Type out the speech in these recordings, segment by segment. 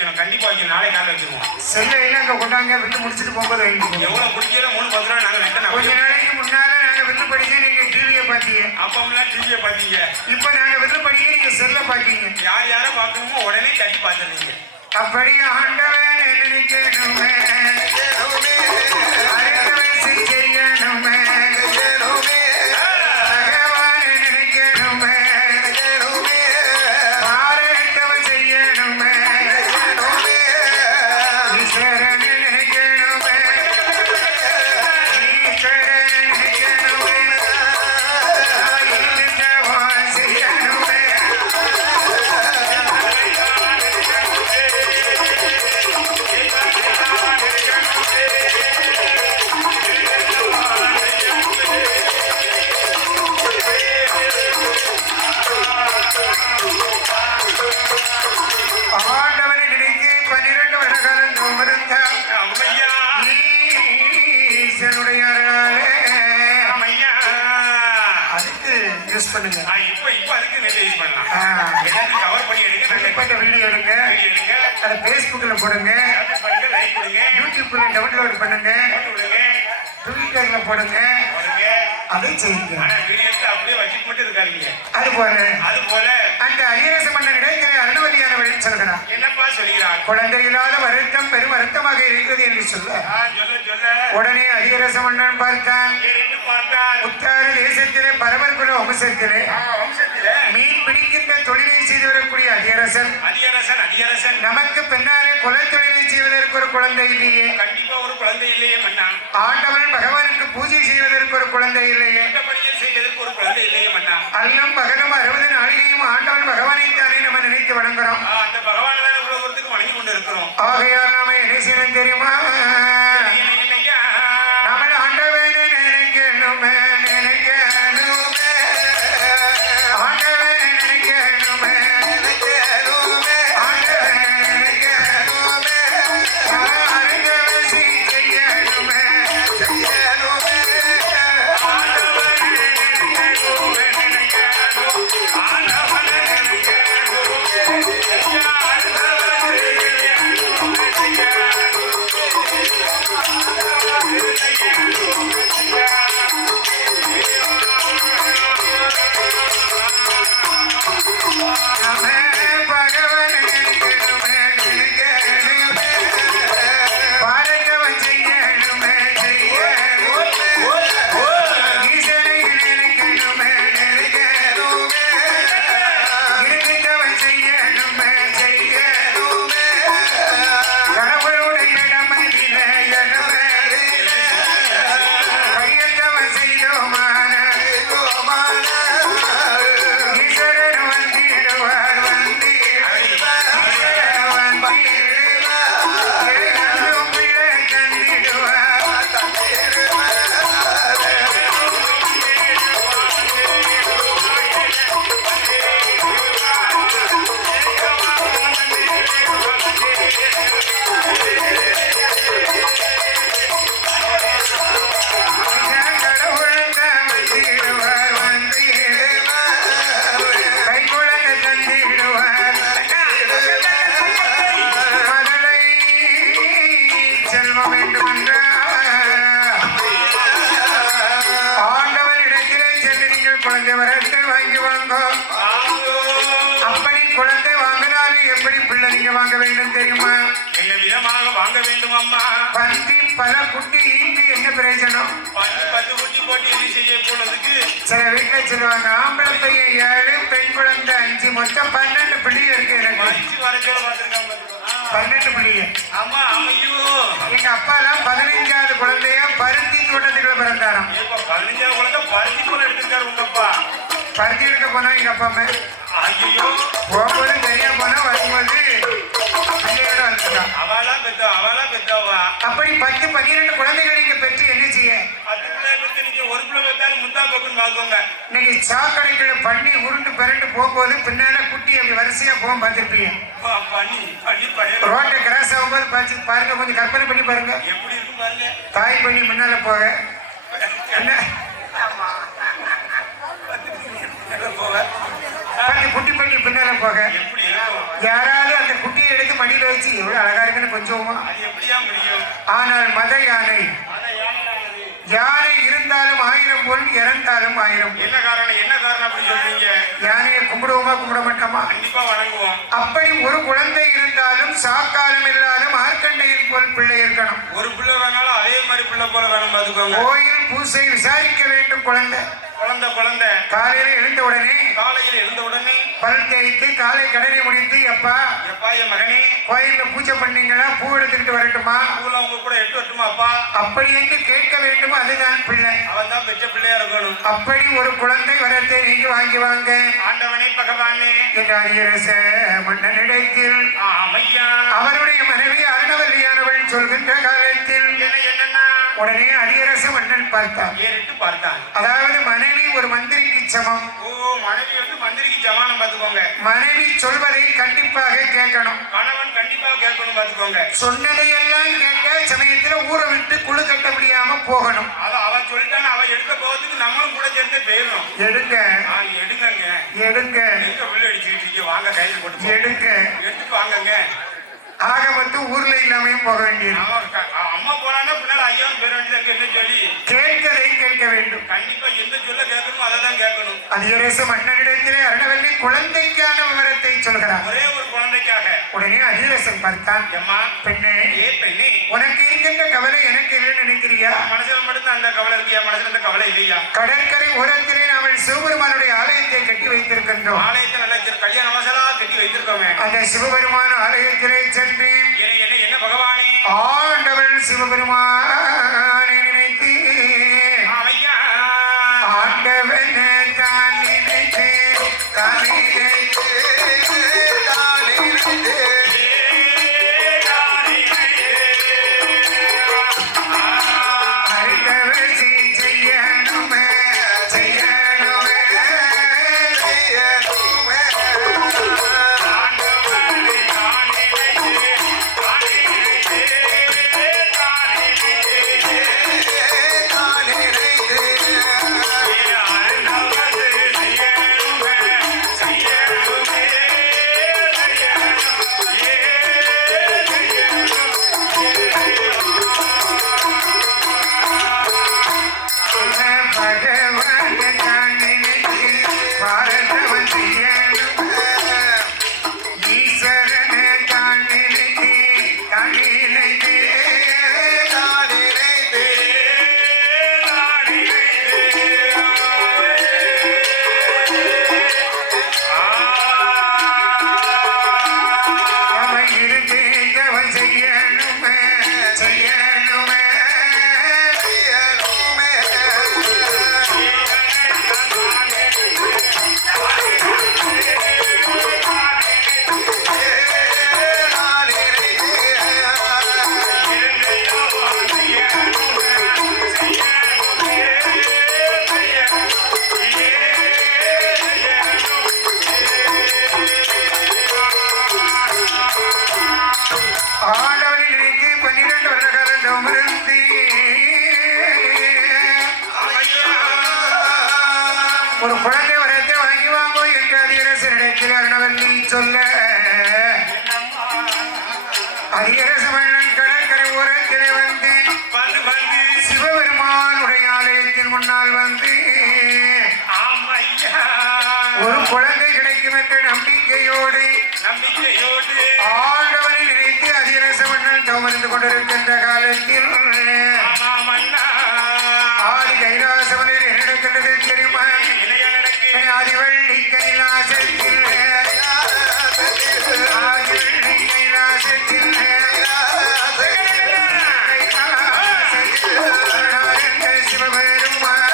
வைக்கணும், கண்டிப்பா வைக்கணும். நாளை காலையில் வச்சிருவோம். செல்லையில அங்க கொண்டாங்க விட்டு முடிச்சுட்டு போகும்போது வாங்கிக்கோங்க. எவ்வளவு குடிக்கல 3-10 ரூபா நாங்க வெட்டணும். கொஞ்ச நாளைக்கு முன்னால நாங்க விட்டு படிக்க நீங்க டிவியை பார்த்தீங்க. அப்பமெல்லாம் டிவியை பார்த்தீங்க. இப்ப நாங்க விட்டு படிக்க நீங்க செல்ல பாக்கீங்க. யார் யாரை பார்க்கணுமோ உடனே தட்டி பார்த்துருந்தீங்க. அப்படி ஆண்டவன் நினைக்கணுமே, செய்யணுமே, பகவான் நினைக்கணுமே, பாரத்தவன் செய்யணுமே, ஈஸ்வரன் நினைக்கணுமே, ஈஸ்வரன் நினைக்கணுமே, ஈஸ்வரன் செய்யணுமே. ஆண்டவனை நினைத்து 12 வருடகாலம் தோமருந்தார். ஈசனுடைய அருளாலே அதுக்கு யூஸ் பண்ணுங்க. இப்போ அதுக்கு நெட் யூஸ் பண்ணலாம். எல்லாத்தையும் கவர் பண்ணி எடுங்க. வீடியோ எடுங்க, அதை Facebookல போடுங்க, லைக் கொடுங்க, யூடியூப்ல டவுன்லோட் பண்ணுங்க, ட்விட்டர்ல போடுங்க, அதை செய்யுங்க. அப்படியே வச்சுட்டு மட்டும் இருக்காதீங்க. அது போல அந்த அரியரச மன்னன் இடத்திலே அருணவல்லியானவள் சொல்கிறார். என்னப்பா சொல்கிறார்? குழந்தை இல்லாத வருத்தம் பெரும் வருத்தமாக இருக்கிறது என்று சொல்ல உடனே அரியரச மன்னன் பார்த்தான். உத்தாறு தேசத்திலே பரமர்குல வம்சத்திலே மீன் பிடிக்கின்ற தொழிலை செய்து வரக்கூடிய அரியரசன் நமக்கு பின்னாலே குலத்தொழிலை செய்வதற்கு ஒரு குழந்தை இல்லையே, கண்டிப்பா ஒரு குழந்தை இல்லையே மன்னா. ஆண்டவன் பகவானுக்கு பூஜை செய்வதற்கு ஒரு குழந்தை இல்லையே, செய்வதற்கு ஒரு குழந்தை இல்லையே மன்னா. அல்லும் பகலும் 60 நாளிகையும் ஆண்டவன் பகவானைத்தானே நம்ம நினைத்து வணங்குறோம். அந்த பகவான் தானே உலகத்துக்கு வணங்கி கொண்டு இருக்கிறோம். ஆகையால் நாம என்ன செய்யணும் தெரியுமா? நம்ம ஆண்டவனை நினைக்கணுமே, நினைக்கணுமே, ஆண்டவனை நினைக்கணுமே, நினைக்கணுமே, ஆண்டவனை நினைக்கணுமே, ஆண்டவனை செய்யணுமே, செய்யணுமே, ஆண்டவனை நினைக்கணுமே, நினைக்கணும், ஆண்டவனை நினைக்கணுமே, வாங்க வேண்டும் தெரியுமா? என்ன விதமாக வாங்க வேண்டும் அம்மா? பந்தி பல குட்டி ஈண்டி என்ன பிரயோஜனம்? 10 குட்டி போட்டு என்ன செய்ய போனதுக்கு? சில வீட்டுல சொல்லுவாங்க ஆம்பளை பையன் 7 பெண் குழந்தை 5 மொத்தம் 12 பிள்ளை இருக்கு. எனக்கு 12 பிள்ளை. ஆமா ஐயோ, எங்க அப்பா எல்லாம் 15வது குழந்தையா பருத்தி தோட்டத்துக்குள்ள பிறந்தாராம். 15வது குழந்தை பருத்தி போல எடுத்திருக்காரு உங்க அப்பா. பருத்தி எடுக்க போனா எங்க அப்பா அம்மா ஐயோ போகும்போது சரியா போனா வரும்போது பிள்ளையோட வந்துட்டான். அவளா பெத்தவா. அப்படி 10-12 குழந்தைகள் நீங்க பெற்று என்ன செய்ய? 10 பிள்ளை பெற்று நீங்க ஒரு பிள்ளை பெற்றாலும் முத்தா போக்குன்னு பாக்கோங்க. இன்னைக்கு சாக்கடைக்குள்ள பண்ணி உருண்டு பிறண்டு போகும்போது பின்னால குட்டி அப்படி வரிசையா போகும் பார்த்திருப்பீங்க. ரோட்டை கிராஸ் ஆகும்போது பாருங்க, கொஞ்சம் கற்பனை பண்ணி பாருங்க எப்படி இருக்கும் பாருங்க. தாய் பண்ணி முன்னால போக என்ன குட்டி பண்ணி பின்னால போக யாராவது அந்த குட்டியை எடுத்து மடியில பேச்சு எவ்வளவு அழகா இருக்குன்னு கொஞ்சமா. அது எப்படியா முடியும்? ஆனால் மத யானை அதான் யானையானது. யானை இருந்தாலும் 1000 பொன், இறந்தாலும் 1000 என்ன காரணம்? என்ன காரணம் அப்படி சொல்றீங்க? யானையை கும்பிடுவோமா கும்பிட மாட்டோமா? கண்டிப்பா வணங்குவோம். அப்படி ஒரு குழந்தை இருந்தாலும் சாக்காலம் இல்லாத மார்க்கண்டையின் போல் பிள்ளை இருக்கணும். ஒரு பிள்ளை வேணாலும் அதே மாதிரி பிள்ளை போல வேணும் பாத்துக்கோங்க. கோயில் பூசை விசாரிக்க வேண்டும். குழந்தை குழந்தை காலையில எழுந்த உடனே காலையில் எழுந்த உடனே பல் தேய்த்து காலை கடனை முடித்து, எப்பா எப்பா என் மகனே கோயில்ல பூஜை பண்ணீங்களா, பூ எடுத்துக்கிட்டு வரட்டுமா, பூல உங்க கூட எட்டு வரட்டுமா அப்பா? அப்படி என்று கேட்க வேண்டும். அதுதான் பிள்ளை. அவன் தான் பெற்ற பிள்ளையா இருக்கணும். அப்படி ஒரு குழந்தை வரத்தை நீங்க வாங்கி வாங்க ஆண்டவனே பகவானே என்ற அதிரச மன்னனிடத்தில் ஐயா அவருடைய மனைவி அருணவல்லியானவள் சொல்கின்ற காலத்தில் என்னன்னா உடனே அரியரச மன்னன் பார்த்தான். ஏறிட்டு பார்த்தான். அதாவது மனைவி ஒரு மந்திரிக்கு சமம். ஓ, மனைவி வந்து மந்திரிக்கு சமானம் பாத்துக்கோங்க. மனைவி சொல்வதை கண்டிப்பாக கேட்கணும். கணவன் கண்டிப்பா கேட்கணும் பாத்துக்கோங்க. சொன்னதையெல்லாம் கேட்க சமயத்துல ஊரை விட்டு குழு கட்ட முடியாம போகணும். அவன் சொல்லிட்டான அவன் எடுக்க போறதுக்கு நம்மளும் கூட சேர்ந்து போயிடணும். எடுங்க எடுங்க எடுங்க எங்க உள்ள அடிச்சுக்கிட்டு இருக்கீங்க? வாங்க கையில் போட்டு எடுங்க எடுத்துட்டு வாங்கங்க. ஆக மட்டும் ஊர்ல இல்லாமையும் போக வேண்டியது. அம்மா போனா பின்னால ஐயா பேர் வேண்டியது என்ன சொல்லி கேட்கதை கேட்க வேண்டும். கண்டிப்பா எந்த சொல்ல கேட்கணும் அதை தான் கேட்கணும். அதிரச மன்னனிடத்திலே அருணவல்லி குழந்தைக்கான விவரத்தை சொல்கிறார். ஒரே ஒரு குழந்தைக்காக. உடனே அதிரசன் பார்த்தான். அம்மா பெண்ணே, ஏ பெண்ணே, உனக்கு இருக்கின்ற கவலை எனக்கு இல்லைன்னு நினைக்கிறியா? மனசுல மட்டும்தான் அந்த கவலை இருக்கியா? மனசுல அந்த கவலை இல்லையா? கடற்கரை ஓரத்திலே நாம சிவபெருமானுடைய ஆலயத்தை கட்டி வைத்திருக்கின்றோம். ஆலயத்தை நல்லா கல்யாண மசாலா கட்டி வைத்திருக்கோமே. அந்த சிவபெருமான ஆலயத்திலே சென்று என்ன பகவானே ஆண்டவன் சிவபெருமானை நினைத்து ஆண்டவனை தான் நினைத்து ஒரு குழந்தை வரத்தை வாங்கி வாங்கோ என்று அதிரசனிடத்தில் அருணவல்லி சொல்ல, அதிரச மன்னன் கடற்கரை ஓரத்திலே வந்து சிவபெருமானுடைய ஆலயத்தின் முன்னால் வந்து ஒரு குழந்தை கிடைக்கும் என்ற நம்பிக்கையோடு ஆண்டவனை நினைத்து அதிரச மன்னன் தவறிந்து கொண்டிருக்கின்ற காலத்தில் ஆதி கைலாசவனில் என்ன நடக்கின்றது தெரியுமா? ஆதிவள்ளி கைலாசத்தில் ஆதிவள்ளி கைலாசத்தில் சிவபெருமான்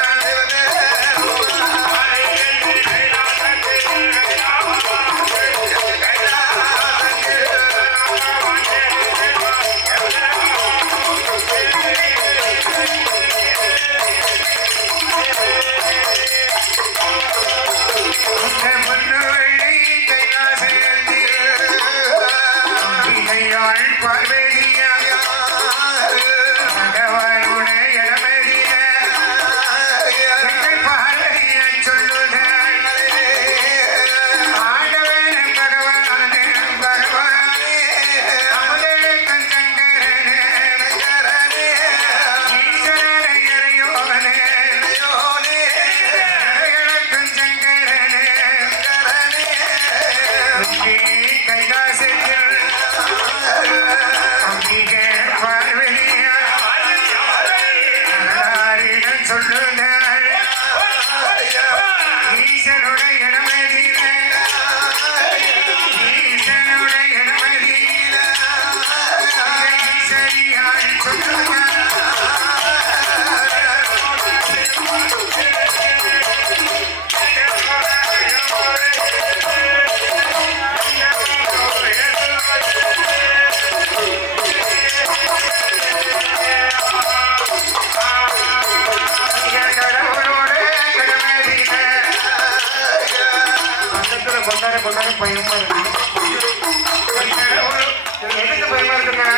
பயமா இருக்கு. எதுக்கு பயமா இருக்குன்னா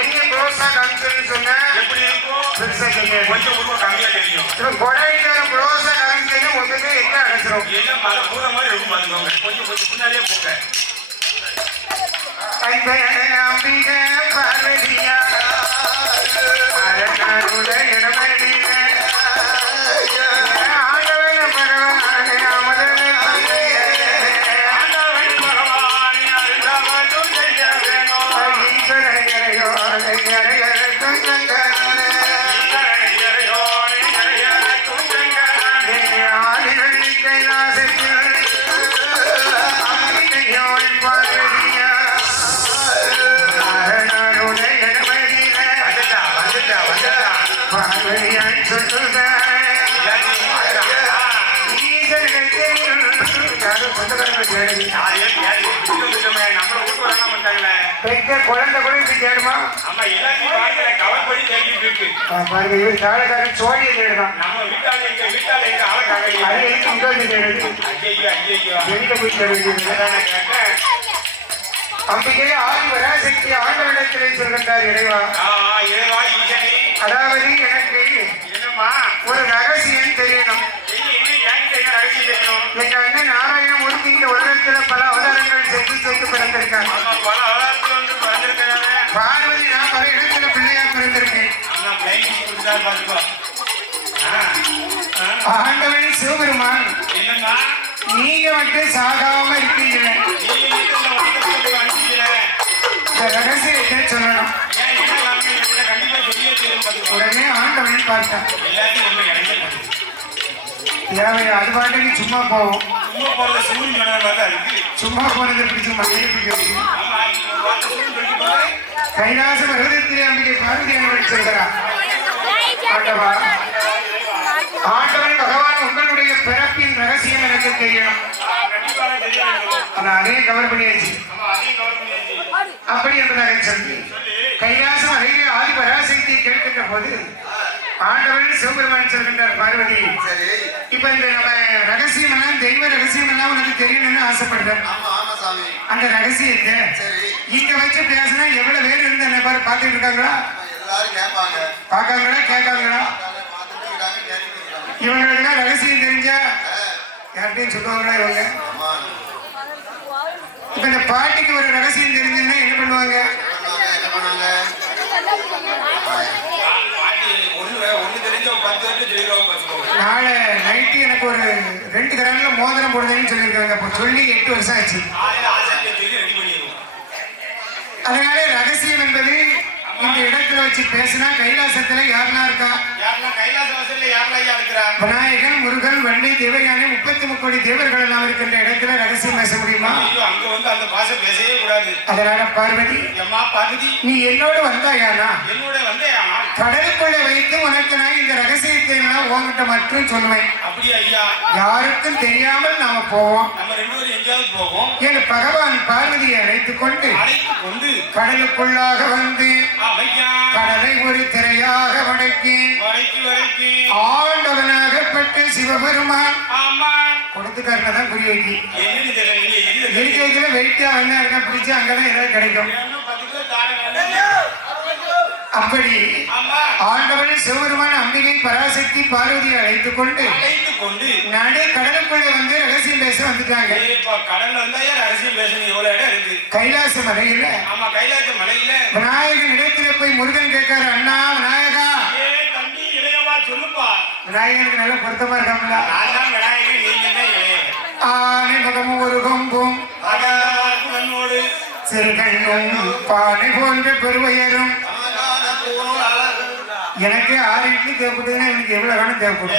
எங்க க்ளோஸா காமிச்சேன்னு சொன்னா எப்படி இருக்கும்? பெருசா தெரியாது. கொஞ்சம் உருவம் கம்மியா தெரியும். இப்ப கொடைக்கான க்ளோஸா காமிச்சேன்னா மொத்தமே என்ன அடைச்சிரும். என்ன மழை பூர மாதிரி இருக்கும் பாத்துக்கோங்க. கொஞ்சம் கொஞ்சம் முன்னாலே போங்க. அம்பிகை பார்வதியா அரண்மனையுள்ள இடமடியில ஆண்டவன் பகவானே அமுதனே ஆண்டவன் பகவானே அருள்வாக்கும் செய்ய வேணும். ஈஸ்வரையரையோ அரையரையரைக்கும் சங்கரனே ஈஸ்வரையரையோனே கரையரைக்கும் சங்கரனே. என்னை ஆதிவழி கைலாசத்தில் அம்பிகையோள் பார்வதியா அரண்மனையுள்ள இடமடியில வந்துட்டா வந்துட்டா வந்துட்டா. பார்வதியான் சொல்லுதான் எல்லாத்தையும் மாத்துறா. பெற்ற குழந்தை கூட இப்படி தேடுமா? பாருங்க, இவர் காலக்காரன் சோழியை தேடுதான். அது எதுக்கு இங்க வந்து தேடுது? வெளியில போய் தேட வேண்டியது. அம்பிகை ஆதி வராசக்தி ஆண்டவரிடத்திலே சொல்கின்றார் இறைவா. அதாவது எனக்கு ஒரு ரகசியம் தெரியணும். எங்க அண்ணன் நாராயணமூர்த்தி இந்த உலகத்துல பல அவதாரங்கள் செஞ்சு பிறந்திருக்காங்க. பார்வதி நான் பல இடத்துல பிள்ளையா பிறந்திருக்கேன். ஆண்டவன் சிவபெருமான் நீங்க மட்டும் சாகாம இருக்கீங்க. இந்த ரகசியத்தை சொல்லணும். உடனே ஆண்டவன் பார்த்தான். தேவை அது பாட்டுக்கு சும்மா போவோம். சும்மா போனதை பிடிச்சி மலையை பிடிக்க கைலாச பர்வதத்திலே அம்பிகை பார்வதியானவரை சொல்கிறார். ஆண்டவா, ஆண்டவன் பகவான் உங்களுடைய பிறப்பின் ரகசியம் எனக்கு தெரியணும். ஆனா அதையும் கவர் பண்ணியாச்சு. அப்படி என்பதாக சொல்லி கைலாசம் அருகே ஆதி பராசக்தியை கேட்கின்ற போது ஆண்டவன் சிவபெருமான் சொல்கின்றார், பார்வதி இப்ப இந்த நம்ம ரகசியம் எல்லாம் தெய்வ ரகசியம் எல்லாம் உனக்கு தெரியணும்னு ஆசைப்படுறேன். அந்த ரகசியத்தை இங்க வச்சு பேசினா எவ்வளவு பேர் இருந்து என்ன பாரு பார்த்துட்டு இருக்காங்களா? பார்க்காங்களா கேட்காங்களா? இவங்களுக்கு ரகசியம் தெரிஞ்சா யார்கிட்டையும் சொல்லுவாங்களா? இவங்க இப்ப இந்த பாட்டிக்கு ஒரு ரகசியம் தெரிஞ்சதுன்னா என்ன பண்ணுவாங்க? நாளை நைட்டு எனக்கு ஒரு 2 கிராம்ல மோதிரம் போடுதுன்னு சொல்லியிருக்காங்க. அப்போ சொல்லி 8 வருஷம் ஆச்சு. அதனால ரகசியம் என்பது இந்த இடத்துல வச்சு பேசினா கைலாசத்துல யாருன்னா இருக்கா? விநாயகன், முருகன், வண்டி, தேவயானை 33 தேவர்கள் எல்லாம் இருக்கின்ற இடத்துல ரகசியம் பேச முடியுமா? அதனால பார்வதி, நீ என்னோடு வந்தாயானா கடலுக்குள்ள வைத்து உனக்கு நான் இந்த ரகசியத்தை எல்லாம் உங்ககிட்ட மட்டும் சொல்லுவேன். யாருக்கும் தெரியாமல் நாம போவோம். என் பகவான் பார்வதியை அழைத்துக் கொண்டு கடலுக்குள்ளாக வந்து கடலை ஒரு திரையாக வடக்கி ஆண்டவனாகப்பட்ட சிவபெருமான் கொடுத்துக்காரதான் புரிய வைக்கி இருக்க வைக்கல வெயிட்டா என்ன இருக்க பிடிச்சு அங்கதான் ஏதாவது கிடைக்கும். அப்படி ஆண்டவன் சிவபெருமான அம்பிகை பராசக்தி பார்வதியை அழைத்துக் கொண்டு நடு கடலுக்குள்ள வந்து ரகசியம் பேச வந்துட்டாங்க. கைலாச மலையில விநாயகன் இடத்துல போய் முருகன் கேட்காரு, அண்ணா விநாயகா. விநாயகனுக்கு நல்ல பொருத்தமா இருக்காங்களா? ஆனை முகமும் ஒரு கொம்பும் சிறுகண்ணும் பானை போன்ற பெருவையரும். எனக்கு 6 இட்லி தேவைப்படுதுன்னா எனக்கு எவ்வளவு வேணும் தேவைப்படும்.